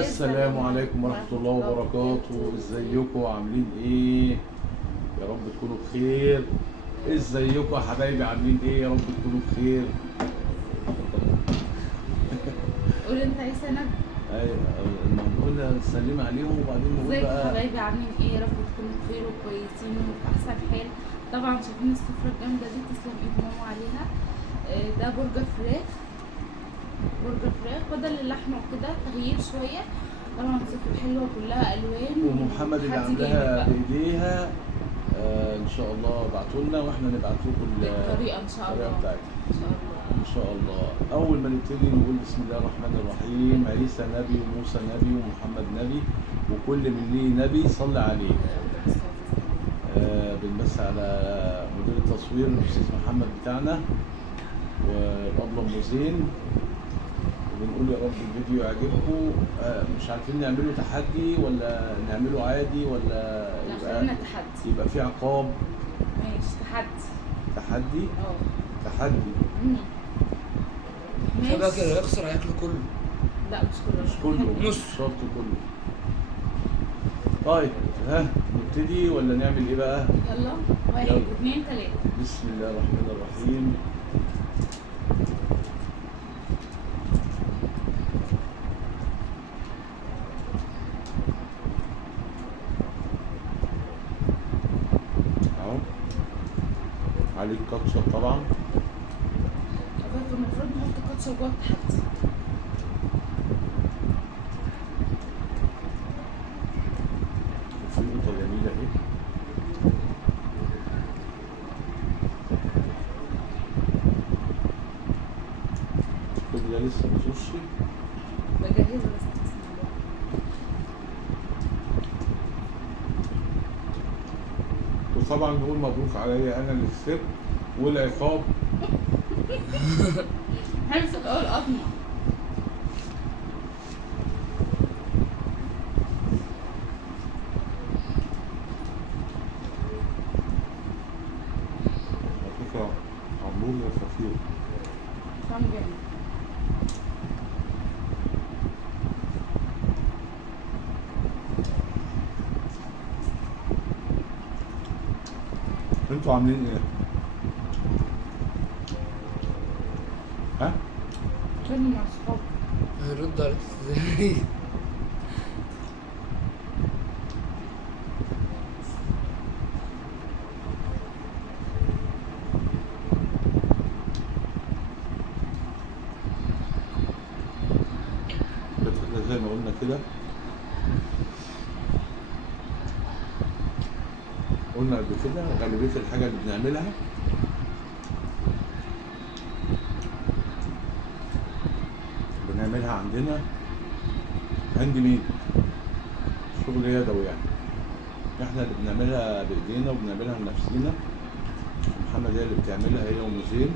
السلام عليكم ورحمة الله وبركاته. ازيكم عاملين ايه؟ يا رب تكونوا بخير. ازيكم يا حبايبي عاملين ايه؟ يا رب تكونوا بخير. قول انت يا سند. ايوه نقول نسلم عليهم وبعدين نقول ازيكم بقى حبايبي عاملين ايه؟ يا رب تكونوا بخير وكويسين وفي احسن حال. طبعا شايفين السفرة الجامدة دي، تسلم ايد ماما عليها. ده برجر فراخ، برجر فراخ بدل اللحمة وكده، تغيير شوية. طبعا سفرة حلوة كلها الوان، ومحمد اللي وحد جامد عاملاها بقى. بايديها. ان شاء الله ابعتوا لنا واحنا نبعت لكم بالطريقة ان شاء الطريقه الله. بتاعتها ان شاء الله. ان شاء الله. اول ما نبتدي نقول بسم الله الرحمن الرحيم. عيسى نبي وموسى نبي ومحمد نبي وكل من ليه نبي صلى عليه. بنمسي على مدير التصوير الاستاذ محمد بتاعنا والابله ام زين، وبنقول يا رب الفيديو يعجبكم. مش عارفين نعمله تحدي ولا نعمله عادي ولا لا، خلينا تحدي. يبقى في عقاب. ماشي تحدي. تحدي تحدي. ماشي. فبقى اللي يخسر هياكله كله. لا مش كله، مش كله، نص. مش شرط كله. طيب نبتدي ولا نعمل ايه بقى؟ يلا 1 يلا. 2 3. بسم الله الرحمن الرحيم. اهو عليك كاتشب طبعا. المفروض نحط كاتشب جوه التحدي. في نقطة جميلة اهي. كل ده لسه مفوشي. بجهزه بس بسم الله. وطبعا نقول مبروك عليا انا اللي كسبت والعقاب همسك اول قطمه. على فكرة عمرو يا خفيف. طعم جامد. انتوا عاملين ايه؟ ها؟ فيلم مع صحابي. هيرد عليك ازاي؟ بس زي ما قلنا كده، قلنا قبل كده غالبية الحاجة اللي بنعملها عندنا هاند ميد، شغل يدوي يعني. احنا اللي بنعملها بايدينا وبنعملها لنفسينا. محمد هي اللي بتعملها، هي ومزين.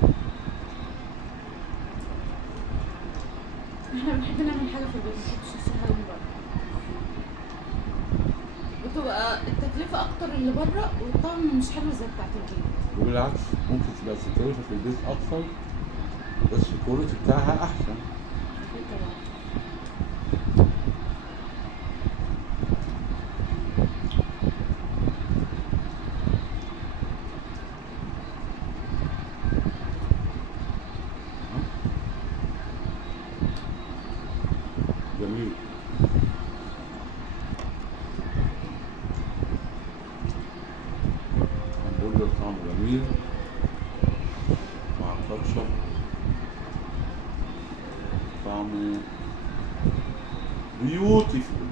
احنا بنحب نعمل حاجه في البيت، ما بنحبش نشتري حاجه من بره. بتبقى التكلفه اكتر اللي بره والطعم مش حلو زي بتاعت البيت. وبالعكس ممكن تبقى التكلفة في البيت أكثر بس الكواليتي بتاعها أحسن. أكيد طبعا. جميل. همبرجر طعمه جميل مع الكاتشب، طعمه بيوتيفول.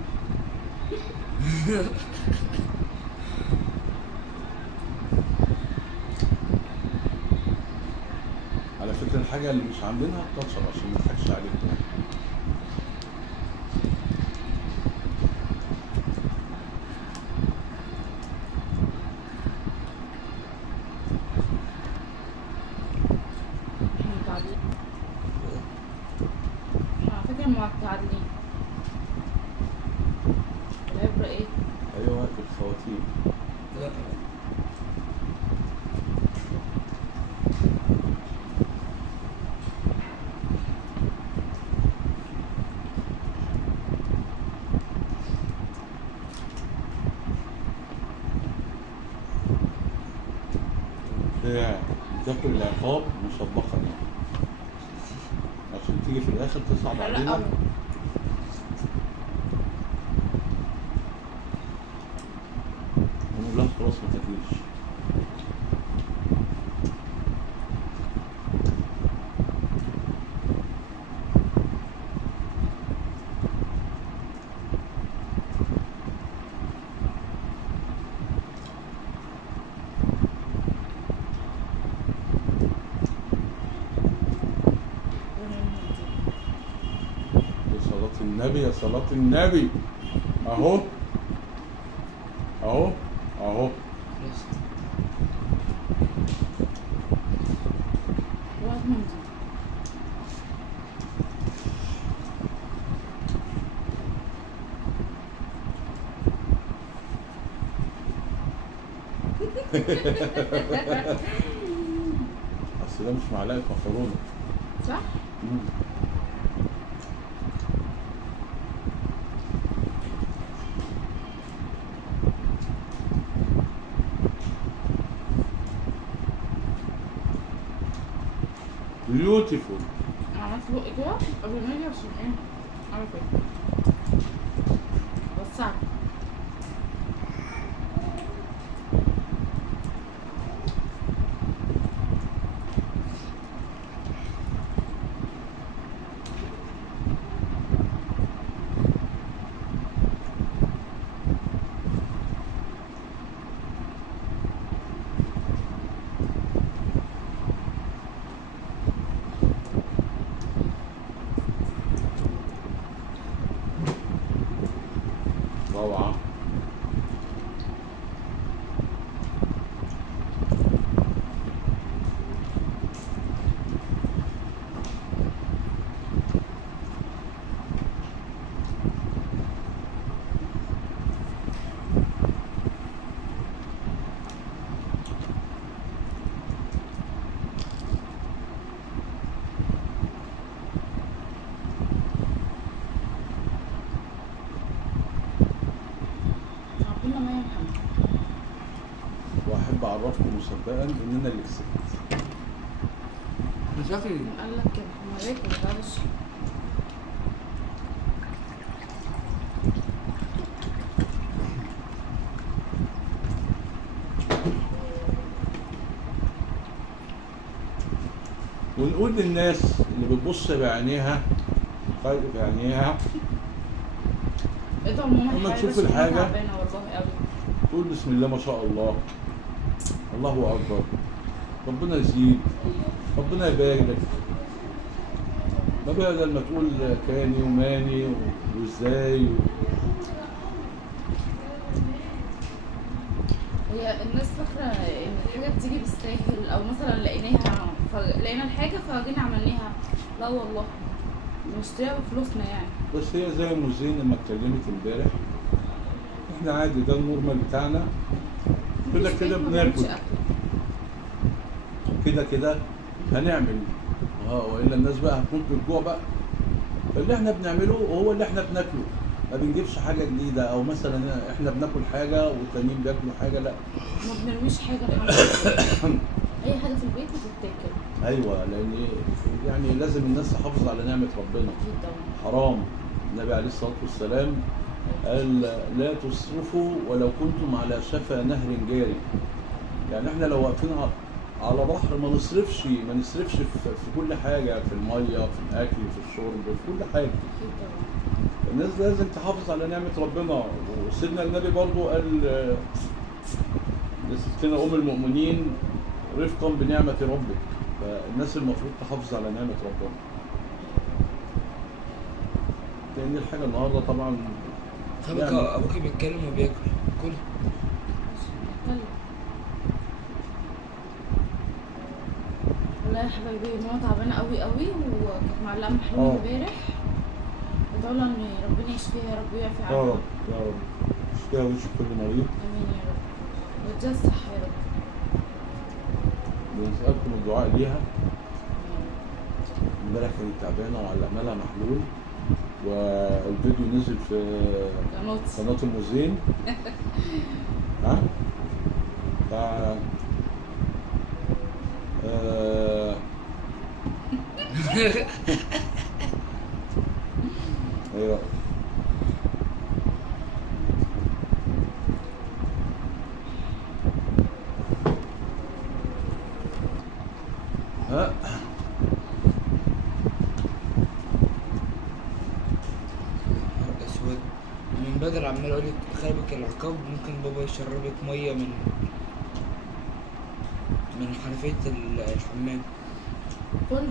على فكرة الحاجة اللي مش عاملينها الكاتشب عشان ما نضحكش عليكم. احنا متعادلين. على فكره متعادلين. العبره ايه؟ أيوة الخواتيم. لا هي بتاكل العقاب مسبقا يعني عشان تيجي في الاخر تصعب حرق علينا. أوي. ونقول لها خلاص ما تاكليش. يا صلاة النبي يا صلاة النبي. اهو اهو اهو. خلاص. وقت من دي. اصل ده مش معلقة مكرونة. صح؟ مم. بيوتيفول. انا عملت بقي كده قبل ما اجي عشان ايه؟ اعمل كده. وسعت. روعة. عقولنا مية محمد. واحب اعرفكم مسبقا ان انا اللي كسبت. انا شكلي مين قال لك كده؟ ما باكل معلش. ونقول للناس اللي بتبص بعينيها خير بعينيها ادعوا لماما لما الحاجة تشوف بس ماما الحاجة تعبانة والله قوي. تقول بسم الله ما شاء الله، الله اكبر، ربنا يزيد، ربنا يبارك لك. ما بدل ما تقول كاني وماني وازاي هي الناس فاكرة ان الحاجة بتيجي بالساهل او مثلا لقينا الحاجة فجينا عملناها. لا والله بنشتريها بفلوسنا يعني. بس هي زي ام زين لما اتكلمت امبارح، احنا عادي ده النورمال بتاعنا، كده مفيش كده بيت ما بيعملش بناكل، أكل. كده كده هنعمل. والا الناس بقى هتموت بالجوع بقى. فاللي احنا بنعمله هو اللي احنا بناكله، ما بنجيبش حاجه جديده، او مثلا احنا بناكل حاجه والتانيين بياكلوا حاجه، لا. ما بنرميش حاجة الحمد لله. أي حاجة في البيت بتتاكل. ايوه، لان يعني لازم الناس تحافظ على نعمه ربنا. أكيد طبعا. حرام. النبي عليه الصلاه والسلام قال لا تسرفوا ولو كنتم على شفا نهر جاري. يعني احنا لو واقفين على بحر ما نصرفش في كل حاجه، في الميه، في الاكل، في الشرب، في كل حاجه. أكيد طبعا. الناس لازم تحافظ على نعمه ربنا. وسيدنا النبي برضو قال لستنا ام المؤمنين رفقا بنعمه ربك. فالناس المفروض تحافظ على نعمه ربنا. لان الحاجه النهارده طبعا ابوك بيتكلم وبياكل كل. نتكلم. والله يا حبايبي ماما تعبانة قوي قوي وكانت معلقة محلول امبارح. بدعوا لها ان ربنا يشفيها يا رب ويعفي يا عنها. رب يا رب اشفيها ويشفي كل مريض. امين يا رب. واديها الصحة يا رب. بنسألكم الدعاء ليها. امبارح كانت تعبانه وعلقنا لها محلول، والفيديو نزل في قناه ام زين. ها؟ ايه رأيك؟ ها اسود. من بدري عمال اقول لك خابك العقاب، ممكن بابا يشربك ميه من حنفيه الحمام. كل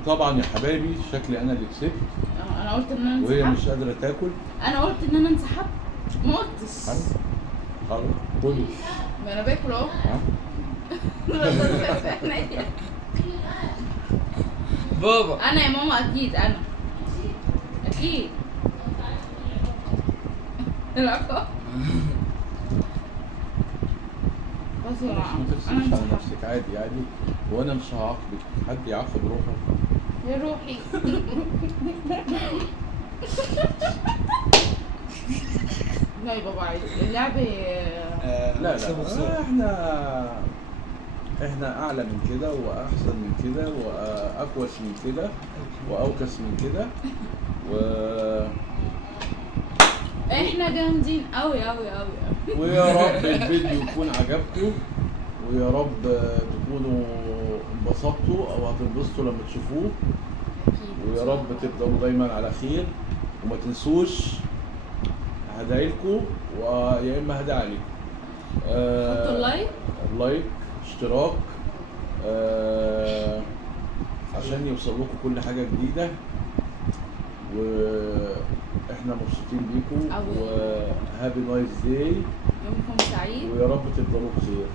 وطبعا يا حبايبي شكلي انا اللي كسبت انا قلت ان انا وهي انسحبت. مش قادره تاكل. انا قلت ان انا انسحبت، ما قلتش. خلاص كلي. ما انا باكل اهو. ها بابا انا يا ماما اكيد انا اكيد. العقاب. بس يا ما انا ترسليش على انسحبت. نفسك، عادي عادي، وانا مش هعاقبك، حد يعاقب روحه. يا روحي. لا يا بابا عادي اللعب. لا اكسبه خسارة. لا احنا اعلى من كده واحسن من كده واكوس من كده واوكس من كده و... احنا جامدين قوي قوي قوي. ويا رب الفيديو يكون عجبكم، ويا رب تكونوا انبسطتوا او هتنبسطوا لما تشوفوه، ويا رب تفضلوا دايما على خير، وما تنسوش هدايلكم ويا اما هدايا عليكم. حطوا اللايك، لايك، اشتراك، عشان يوصل لكم كل حاجه جديده، واحنا مبسوطين بيكم أوي. وهابي نايس داي، يومكم سعيد. ويا رب تفضلوا بخير.